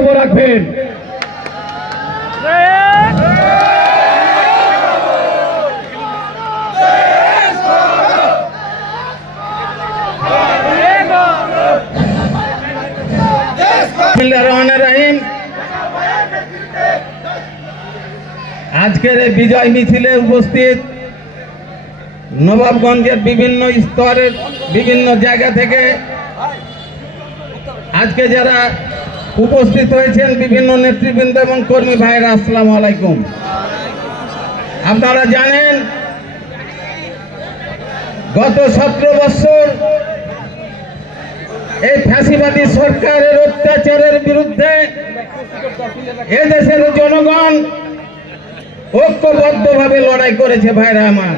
বক্তব্য রাখবেন। আজকের এই বিজয় মিছিলে উপস্থিত নবাবগঞ্জের বিভিন্ন স্তরের বিভিন্ন জায়গা থেকে আজকে যারা উপস্থিত হয়েছেন বিভিন্ন নেতৃবৃন্দ এবং কর্মী ভাইরা, আসসালামু আলাইকুম। আপনারা জানেন গত 17 বছর এই ফ্যাসিবাদী সরকারের অত্যাচারের বিরুদ্ধে এদেশের জনগণ ঐক্যবদ্ধভাবে লড়াই করেছে ভাইরা আমার,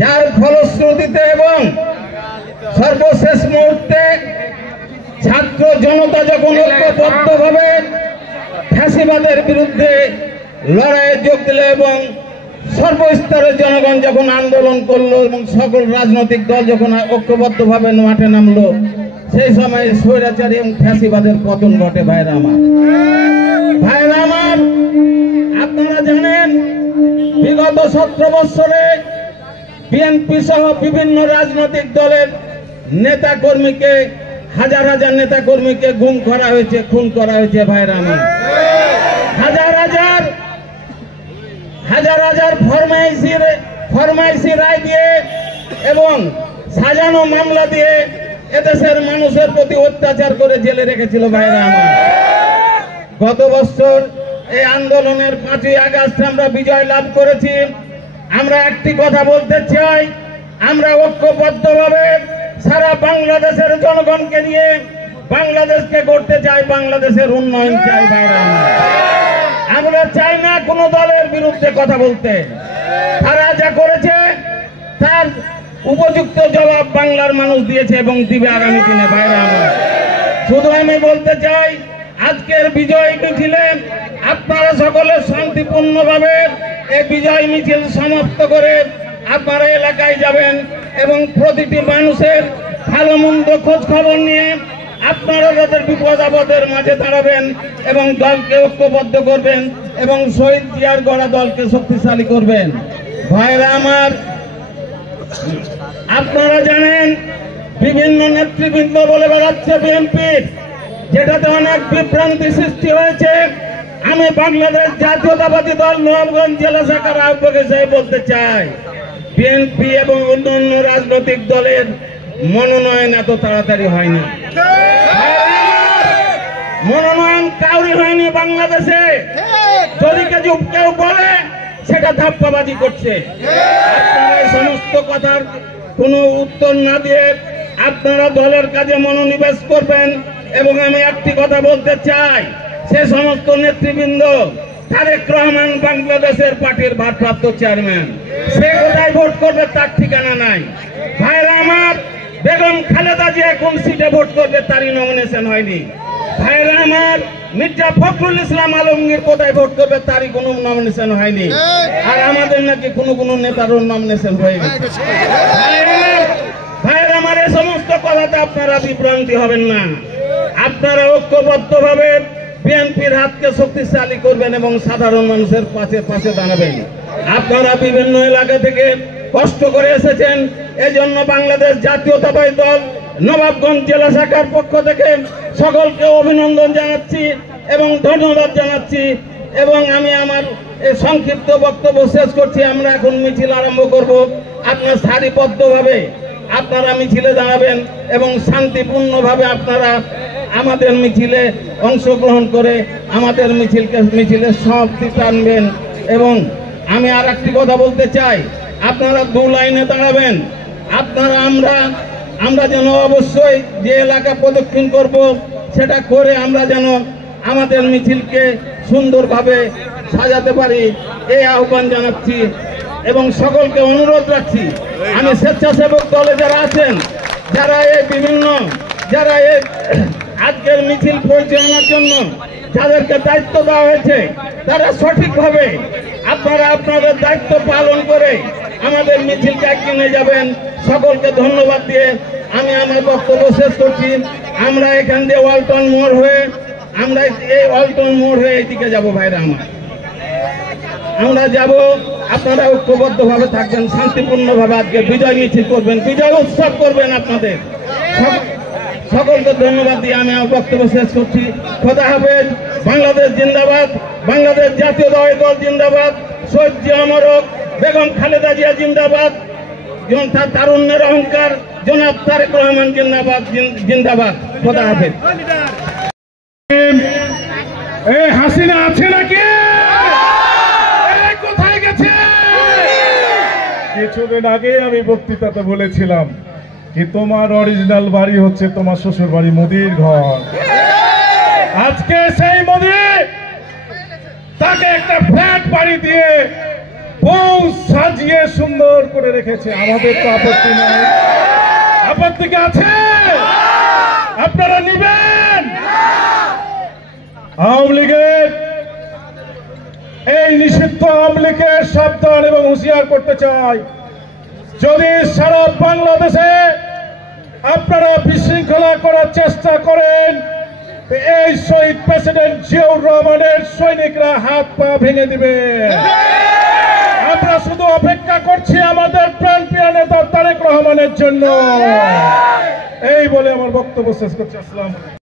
যার ফলশ্রুতিতে এবং সর্বশেষ মুহূর্তে ছাত্র জনতা যখন ঐক্যবদ্ধভাবে ফ্যাসিবাদের বিরুদ্ধে লড়াইয়ে যোগ দিল এবং সর্বস্তরের জনগণ যখন আন্দোলন করলো এবং সকল রাজনৈতিক দল যখন ঐক্যবদ্ধভাবে মাঠে নামলো, সেই সময় স্বৈরাচারী এবং ফ্যাসিবাদের পতন ঘটে ভাইরা আমার। ভাইরা আমার, আপনারা জানেন বিগত 17 বছরে বিএনপি সহ বিভিন্ন রাজনৈতিক দলের নেতা কর্মীকে, হাজার হাজার নেতা কর্মীকে গুম করা হয়েছে, খুন করা হয়েছে ভাইরা আমার। হাজার হাজার ফরমাইশি রায় দিয়ে এবং সাজানো মামলা দিয়ে এদেশের মানুষের প্রতি অত্যাচার করে জেলে রেখেছিল ভাইরা আমার। গত বছর এই আন্দোলনের 5ই আগস্ট আমরা বিজয় লাভ করেছি। আমরা একটি কথা বলতে চাই, আমরা ঐক্যবদ্ধভাবে সারা বাংলাদেশের জনগণকে নিয়ে বাংলাদেশকে গড়তে চাই, বাংলাদেশের উন্নয়ন চাই ভাইরা আমার। আমরা চাই না কোনো দলের বিরুদ্ধে কথা বলতে। তারা যা করেছে তার উপযুক্ত জবাব বাংলার মানুষ দিয়েছে এবং দিবে আগামী দিনে ভাইরা আমার। শুধু আমি বলতে চাই, আজকের বিজয় মিছিলে আপনারা সকলে শান্তিপূর্ণভাবে এই বিজয় মিছিল সমাপ্ত করে আপনারা এলাকায় যাবেন এবং প্রতিটি মানুষের ভালো মন্দ খোঁজ খবর নিয়ে আপনারা তাদের বিপদ আপদের মাঝে দাঁড়াবেন এবং দলকে ঐক্যবদ্ধ করবেন এবং শহীদ জিয়ার গড়া দলকে শক্তিশালী করবেন ভাইরা আমার। আপনারা জানেন বিভিন্ন নেতৃবৃন্দ বলে বেড়াচ্ছে বিএনপির, যেটাতে অনেক বিভ্রান্তি সৃষ্টি হয়েছে। আমি বাংলাদেশ জাতীয়তাবাদী দল নবাবগঞ্জ জেলা শাখার আহ্বায়ক হিসেবে বলতে চাই, বিএনপি এবং অন্যান্য রাজনৈতিক দলের মনোনয়ন এত তাড়াতাড়ি হয়নি। মনোনয়ন কাউরি হয়নি বাংলাদেশে। যদি কেউ বলে সেটা ধাপ্পাবাজি করছে। আপনারা এই সমস্ত কথার কোনো উত্তর না দিয়ে আপনারা দলের কাজে মনোনিবেশ করবেন। এবং আমি একটি কথা বলতে চাই, সে সমস্ত নেতৃবৃন্দ, তারেক রহমান বাংলাদেশের পার্টির ভারপ্রাপ্ত চেয়ারম্যান, সে কোথায় ভোট করবে তার ঠিকানা নাই ভাইরা আমার। বেগম খালেদা জিয়া কোন সিটে ভোট করবে তারই নমিনেশন হয়নি ভাইরা আমার। মির্জা ফখরুল ইসলাম আলমগীর কোথায় ভোট করবে তারই কোনো নমিনেশন হয়নি। আর আমাদের নাকি কোনো নেতারও নমিনেশন হয়ে গেছে ভাইরা আমার। এই সমস্ত কথাতে আপনারা বিভ্রান্তি হবেন না। আপনারা ঐক্যবদ্ধভাবে বিএনপির হাতকে শক্তিশালী করবেন এবং সাধারণ মানুষের পাশে দাঁড়াবেন। আপনারা বিভিন্ন এলাকা থেকে কষ্ট করে এসেছেন, এজন্য বাংলাদেশ জাতীয়তাবাদী দল নবাবগঞ্জ জেলা শাখার পক্ষ থেকে সকলকে অভিনন্দন জানাচ্ছি এবং ধন্যবাদ জানাচ্ছি। এবং আমি আমার এই সংক্ষিপ্ত বক্তব্য শেষ করছি। আমরা এখন মিছিল আরম্ভ করব। আপনার সারিবদ্ধভাবে আপনারা মিছিলে দাঁড়াবেন এবং শান্তিপূর্ণভাবে আপনারা আমাদের মিছিলে অংশগ্রহণ করে আমাদের মিছিলের সমাপ্তি টানবেন। এবং আমি আর একটি কথা বলতে চাই, আপনারা 2 লাইনে দাঁড়াবেন। আপনারা আমরা যেন অবশ্যই যে এলাকা প্রদক্ষিণ করব সেটা করে আমরা যেন আমাদের মিছিলকে সুন্দরভাবে সাজাতে পারি, এই আহ্বান জানাচ্ছি এবং সকলকে অনুরোধ রাখছি। আমি স্বেচ্ছাসেবক দলে যারা আছেন, যারা এই আজকের মিছিল পরিচালনার জন্য যাদেরকে দায়িত্ব দেওয়া হয়েছে, তারা সঠিকভাবে আপনারা আপনাদের দায়িত্ব পালন করে আমাদের মিছিলকে এগিয়ে নিয়ে যাবেন। সকলকে ধন্যবাদ দিয়ে আমি আমার বক্তব্য শেষ করছি। আমরা এখান দিয়ে ওয়ালটন মোড় হয়ে আমরা এই অল্টন মোড় হয়ে এইদিকে যাব ভাইরা আমার, আমরা যাব। আপনারা ঐক্যবদ্ধভাবে থাকবেন, শান্তিপূর্ণভাবে আজকে বিজয় মিছিল করবেন, বিজয় উৎসব করবেন। আপনাদের সকলকে ধন্যবাদ দিয়ে আমি আমার বক্তব্য শেষ করছি। খোদা হাফেজ। বাংলাদেশ জিন্দাবাদ, বাংলাদেশ জাতীয়তাবাদী দল জিন্দাবাদ, শহীদ জিয়া অমরক, বেগম খালেদা জিয়া জিন্দাবাদ, জনতা তারুণ্যের অহংকার জনাব তারেক রহমান জিন্দাবাদ, জিন্দাবাদ। খোদা হাফেজ। হাসিনা আছে নাকি? কোথায় গেছে? কিছুদিন আগে আমি বক্তৃতাতে বলেছিলাম কি তোমার অরিজিনাল বাড়ি হচ্ছে তোমার শ্বশুর বাড়ি, মোদির ঘর। আজকে সেই মোদি তাকে একটা ফ্ল্যাট বাড়ি দিয়ে বউ সাজিয়ে সুন্দর করে রেখেছে। আমাদের তো আপত্তি নেই। আপত্তি কি আছে? আপনারা নিবেন? আওয়ামী লীগের এই নিষিদ্ধ আওয়ামী লীগের সাবধান এবং হুঁশিয়ার করতে চাই, যদি সারা বাংলাদেশে আপনারা বিশৃঙ্খলা করার চেষ্টা করেন, এই শহীদ প্রেসিডেন্ট জিয়াউর রহমানের সৈনিকরা হাত পা ভেঙে দিবে। আমরা শুধু অপেক্ষা করছি আমাদের প্রাণপ্রিয় নেতা তারেক রহমানের জন্য। এই বলে আমার বক্তব্য শেষ করছি। আসসালামু আলাইকুম।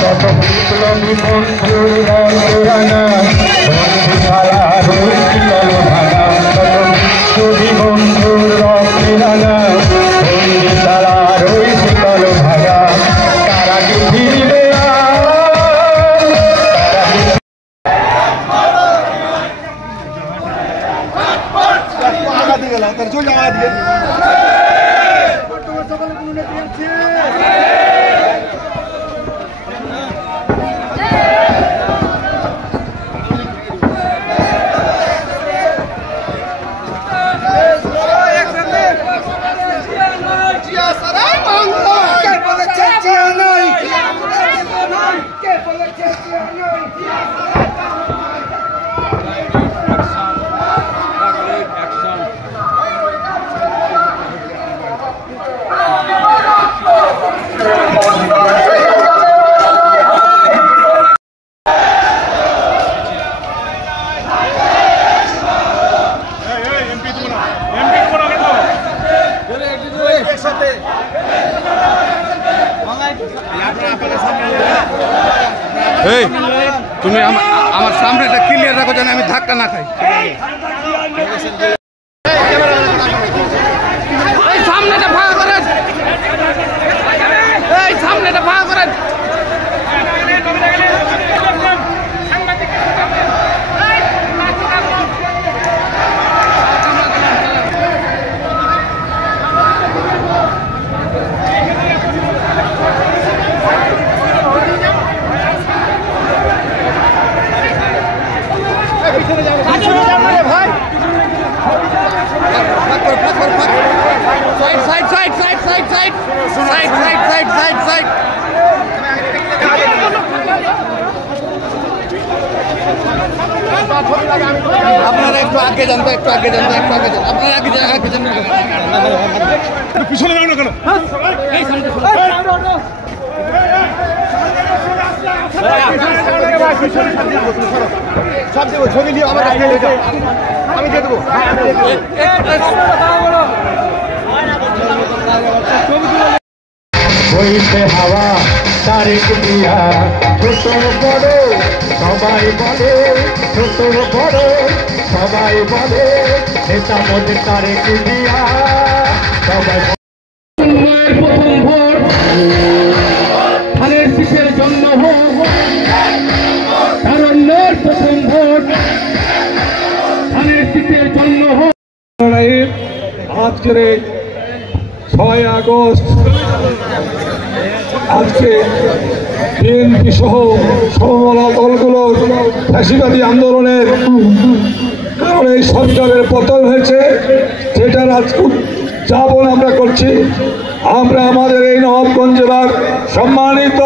কত বিপ্লবী বন্ধুর রানা বন্ধু সারা রইল ভাঙা, কত বিপ্লবী বন্ধুর রানা বন্ধু সারা রইল ভাঙা, তারা কি ফিরবে? তুমি আমার সামনেটা ক্লিয়ার রাখো যেন আমি ধাক্কা না খাই। সামনেটা ভাঙা করেন, এই সামনেটা ভাঙা করেন। আপনারা একটু আগে যান তো, একটু আগে যান তো, একটু আগে যান। আপনারা আগে যান, আগে যান। পিছনে যাও না কেন? সব দেবো, ছবি দিয়ে আমার কাছে আমি দিয়ে দেবো। বইতে হাওয়া তারেক দিয়া, ছোট বড় সবাই বলে, ছোট বড় সবাই বলে, নেতা মোদি তারেক দিয়া সবাই। প্রথম ভোট ধানের শীষের জন্য হোক, তারুণ্যের প্রথম ভোট ধানের শীষের জন্য হোক। আজকের 6 আগস্ট আজকে বিএনপি সহ সমমনা দলগুলোর ফ্যাসিবাদী আন্দোলনের কারণে এই সরকারের পতন হয়েছে, সেটার আজ উদযাপন আমরা করছি। আমরা আমাদের এই নবাবগঞ্জ জেলার সম্মানিত